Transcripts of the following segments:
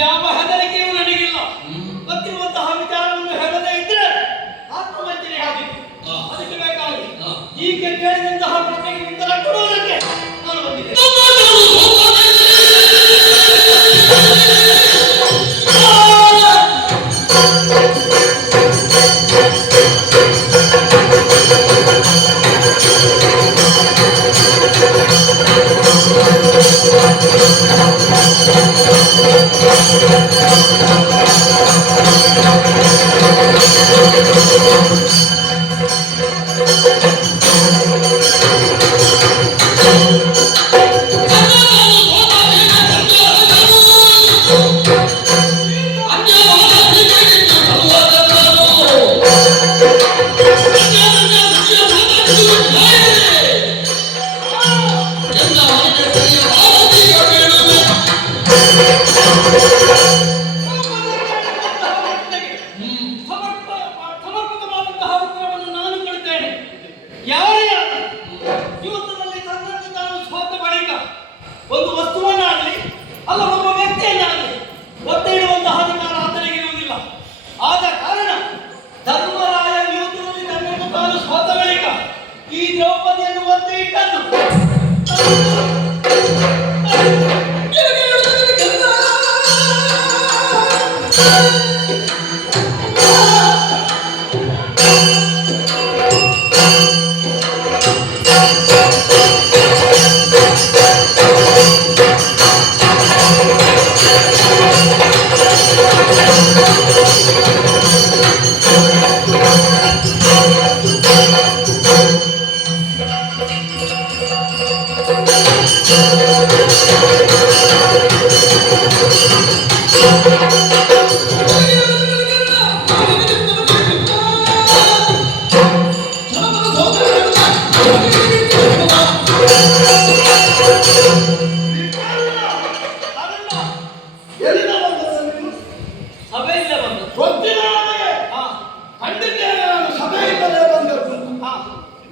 ಯಾವ ಹೆದರಿಕೆಯೂ ನನಗಿಲ್ಲ. ಗೊತ್ತಿರುವಂತಹ ವಿಚಾರವನ್ನು ಹೇಳದೇ ಇದ್ರೆ ಆತ್ಮವಂಚನೆ ಆಗಿತ್ತು. ಅದಕ್ಕೆ ಬೇಕಾಗಿ ಈಗ ಕೇಳಿದಂತಹ ಪ್ರಶ್ನೆಗೆ ಉತ್ತರ ಕೊಡುವುದಕ್ಕೆ ನಾನು ಬಂದಿದ್ದೆ. ಒಂದು ವಸ್ತುವನ್ನಾಗಲಿ ಅಲ್ಲ ಒಬ್ಬ ವ್ಯಕ್ತಿಯನ್ನಾಗಲಿ ಒತ್ತೆ ಇಡುವಂತಹ ಅಧಿಕಾರ ಆತನಿಗೆ ಇರುವುದಿಲ್ಲ. ಆದ ಕಾರಣ ಧರ್ಮರಾಯ ಯುದ್ಧದಲ್ಲಿ ತನ್ನನ್ನು ತಾನು ಸೋತ ಬಳಿಕ ಈ ದ್ರೌಪದಿಯನ್ನು ಒತ್ತೆ ಇಟ್ಟನು.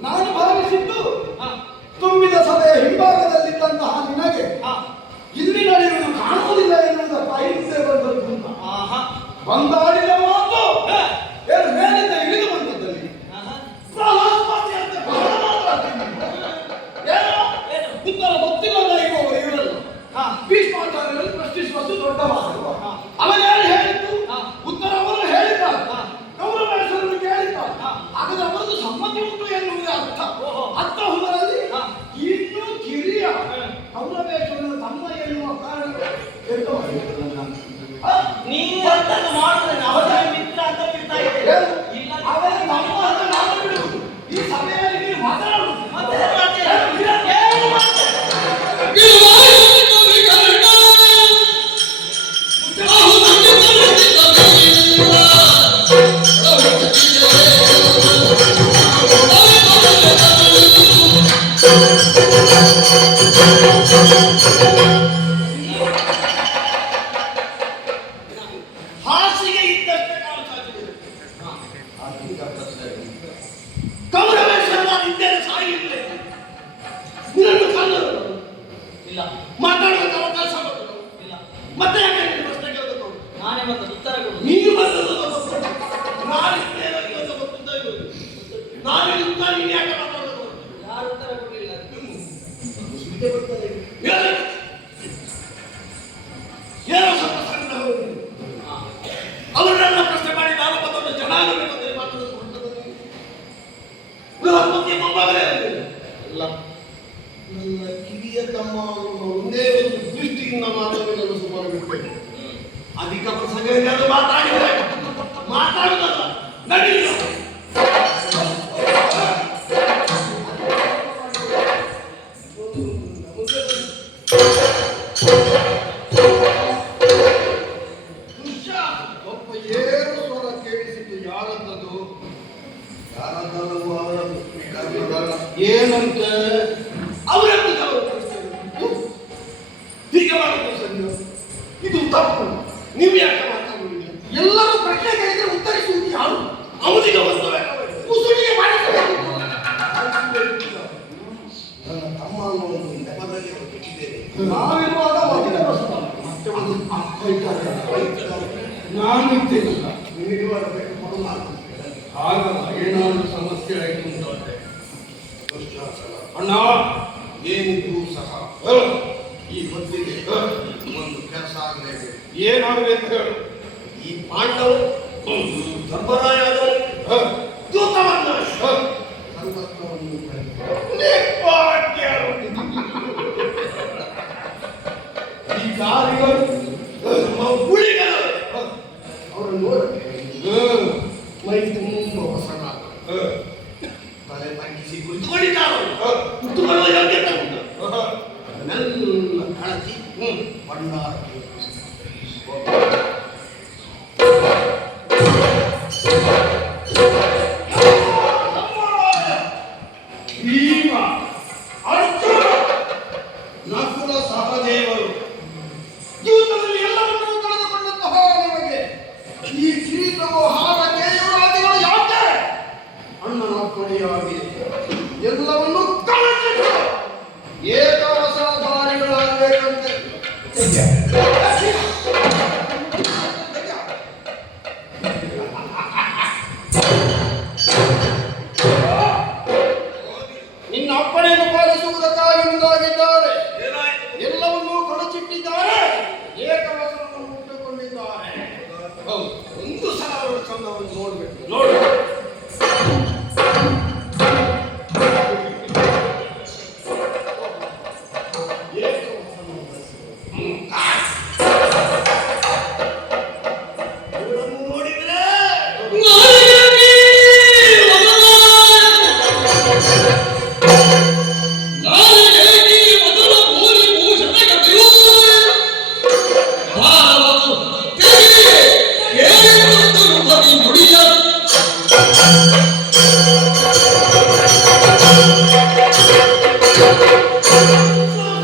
ನಾನು ಭಾವಿಸಿದ್ದು ತುಂಬಿದ ಸಭೆಯ ಹಿಂಭಾಗದಲ್ಲಿದ್ದಂತಹ ನಿನಗೆ ಇಲ್ಲಿ ನಡೆಯುವುದು ಕಾಣುವುದಿಲ್ಲ ಎನ್ನುವುದ ಪಾಯಿಂಟೇ ಬಂದದ್ದು. ಬಂದಾಡಿದ ಮಾತು ಏನು ಮೇಲಿಂದ ಇಳಿದು ಬಂದದ್ದಲ್ಲಿ ಉತ್ತರ ಗೊತ್ತಿಲ್ಲದ ಇವರಲ್ಲ ಭೀಷ್ಮಾಚಾರ್ಯರಲ್ಲಿ ಪ್ರಶ್ನಿಸುವುದು ದೊಡ್ಡ ಮಾತು. ಅವನೇನು ಹೇಳಿದ್ದು ಉತ್ತರ ಅವರು ಹೇಳಿದ್ದಾರೆ, ಗೌರವೇಶ್ವರನ್ನು ಕೇಳಿದ್ದಾರೆ. ಹಾಗಾದ್ರೆ ಅವರದ್ದು ಸಮ್ಮತಿ ಉಂಟು ಎನ್ನುವುದು ಮತ್ತೆ ಏನ್ ಮಾಡ್ತೀರಾ? ಏನು ಮಾಡ್ತೀರಾ? ಹಾಸಿಗೆ ಇದ್ದಷ್ಟೇ ಕಾಲು ಚಾಚಿದೆ. ಕೌರವೇಶ್ವರ ಇದ್ದೇನೆ ಸಾಯಿಲ್ಲ. ನಿನ್ನನ್ನು ಕಲ್ಲರು ಇಲ್ಲ ಮಾತಾಡೋದಕ್ಕೆ ಅವಕಾಶ ಕೊಟ್ಟರು ಇಲ್ಲ. ಮತ್ತೆ ಯಾಕೆ ನೀನು ಪ್ರಶ್ನೆ ಕೇಳಬೇಕು? ನಾನೇ ಬಂದದ್ದು ಉತ್ತರ ಕೊಡು. ನೀನು ಬಂದದ್ದು ನಾನಿದ್ದೇನೆ ಅಂತ ಗೊತ್ತಿದ್ದ ಇದು. ನಾನು ಇಂಥ ನೀನು ಯಾಕೆ ಮಾತಾಡೋದು? ಯಾರು ಉತ್ತರ ಕೊಡಲಿಲ್ಲ. ಏನೋ ಸ್ವಲ್ಪ ಸಣ್ಣ ಅವರನ್ನೆಲ್ಲ ಪ್ರಶ್ನೆ ಮಾಡಿ ನಾನು ಮತ್ತೊಂದು ಜನಾಂಗವನ್ನು ಇಲ್ಲ ನನ್ನ ಕಿರಿಯ ತಮ್ಮ ಒಂದೇ ಒಂದು ದೃಷ್ಟಿಯಿಂದ ಮಾತಾಡಲು ಸುಮಾರು ಬಿಟ್ಟೆ. ಅಧಿಕ ಪ್ರಸಂಗ ಮಾತಾಡಿದ್ರೆ ಮಾತಾಡುದಲ್ಲ ನಡೀಲ್ಲ. ಒಬ್ಬ ಏಳು ಸ್ವರ ಕೇಳಿಸಿದ್ದು ಯಾರದ್ದದು? ಯಾರದ್ದಲ್ಲವೋ ಅವರದ್ದು. ಏನಂತೆ? ಅವರದ್ದು ಹೀಗೆ ಮಾಡುದು ಸರ್. ಇದು ತಪ್ಪು. ನೀವು ಯಾಕೆ ಮಾತಾಡುವುದಿಲ್ಲ? ಎಲ್ಲರೂ ಪ್ರಶ್ನೆ ಕೇಳಿದ್ರೆ ಉತ್ತರಿಸುವುದು ಯಾರು? ಅವನಿಗೆ ಬರ್ತವೆ ಮುಸುಡಿಗೆ ಮಾಡಿಸಬೇಕು. ನನ್ನ ತಮ್ಮ ಅನ್ನೋ ಒಂದು ನೆಪದಲ್ಲಿ ಅವರು ಬಿಟ್ಟಿದ್ದೇನೆ. ನಾವಿರುವಾಗ ಮಗನ ಪ್ರಶ್ನೆ ಮತ್ತೆ ಒಂದು ನಾನು ಇದ್ದೇನಲ್ಲ, ನೀವಿರುವಾಗ ಬೇಕು ಕೊಡಲಾಗ ಆಗಲ್ಲ. ಏನಾದರೂ ಸಮಸ್ಯೆ ಆಯ್ತು ಉಂಟಾದ್ರೆ ಅಣ್ಣ ಏನಿದ್ರು ಸಹ ಈ ಹೊತ್ತಿಗೆ ಒಂದು ಕೆಲಸ ಆಗಲೇಬೇಕು. ಏನಾಗಬೇಕು ಹೇಳು. ಈ ಪಾಂಡವರು ಧರ್ಮರಾಯರು ದೂತವನ್ನು ಸರ್ವಸ್ವವನ್ನು ಈ ದಾರಿಗಳು ಗುಳಿಗಳು ಅವರನ್ನು ನೋಡಕ್ಕೆ ಮೈ ತುಂಬ ಹೊಸಗ ತಲೆ ತಗ್ಗಿಸಿ ಕುಳಿತುಕೊಂಡಿದ್ದಾರೆ. ಕುಳಿತುಕೊಳ್ಳುವ ಯೋಗ್ಯತೆ ಉಂಟು. ಅದನ್ನೆಲ್ಲ ಕಳಚಿ ಬಣ್ಣ ಹಾಕಿ ಭೀಮ, ಅರ್ಜುನ ನಕುಲ ಸಹದೇವರು ಜೀವಿತದಲ್ಲಿ ಎಲ್ಲವನ್ನೂ ಕಳೆದುಕೊಂಡಂತಹ ನಿಮಗೆ ಈ ಕಿರೀಟವು ಹಾರ ಕೇಯುರಾದಿಗಳು ಯಾಕೆ? ಅಣ್ಣನ ಕೊನೆಯಾಗಿ ಎಲ್ಲವನ್ನೂ ಕಳೆದಿಟ್ಟು ಏಕವಸಧಾರಿಗಳಾಗಬೇಕಂತೆ. ನಿನ್ನ ಅಪ್ಪಣೆಯನ್ನು ಪಾಲಿಸುವುದಕ್ಕಾಗಿ ಮುಂದಾಗಿದ್ದಾರೆ. ಎಲ್ಲವನ್ನೂ ಕಳಚಿಟ್ಟಿದ್ದಾರೆ. ಏಕವಸನವನ್ನು ಉಟ್ಟುಕೊಂಡಿದ್ದಾರೆ. ಹೌದು, ಒಂದು ಸಲ ಅವರ ಚಂದವನ್ನು ನೋಡಬೇಕು. ನೋಡು. ಇವರನ್ನು ನೋಡಿದ್ರೆ Thank you.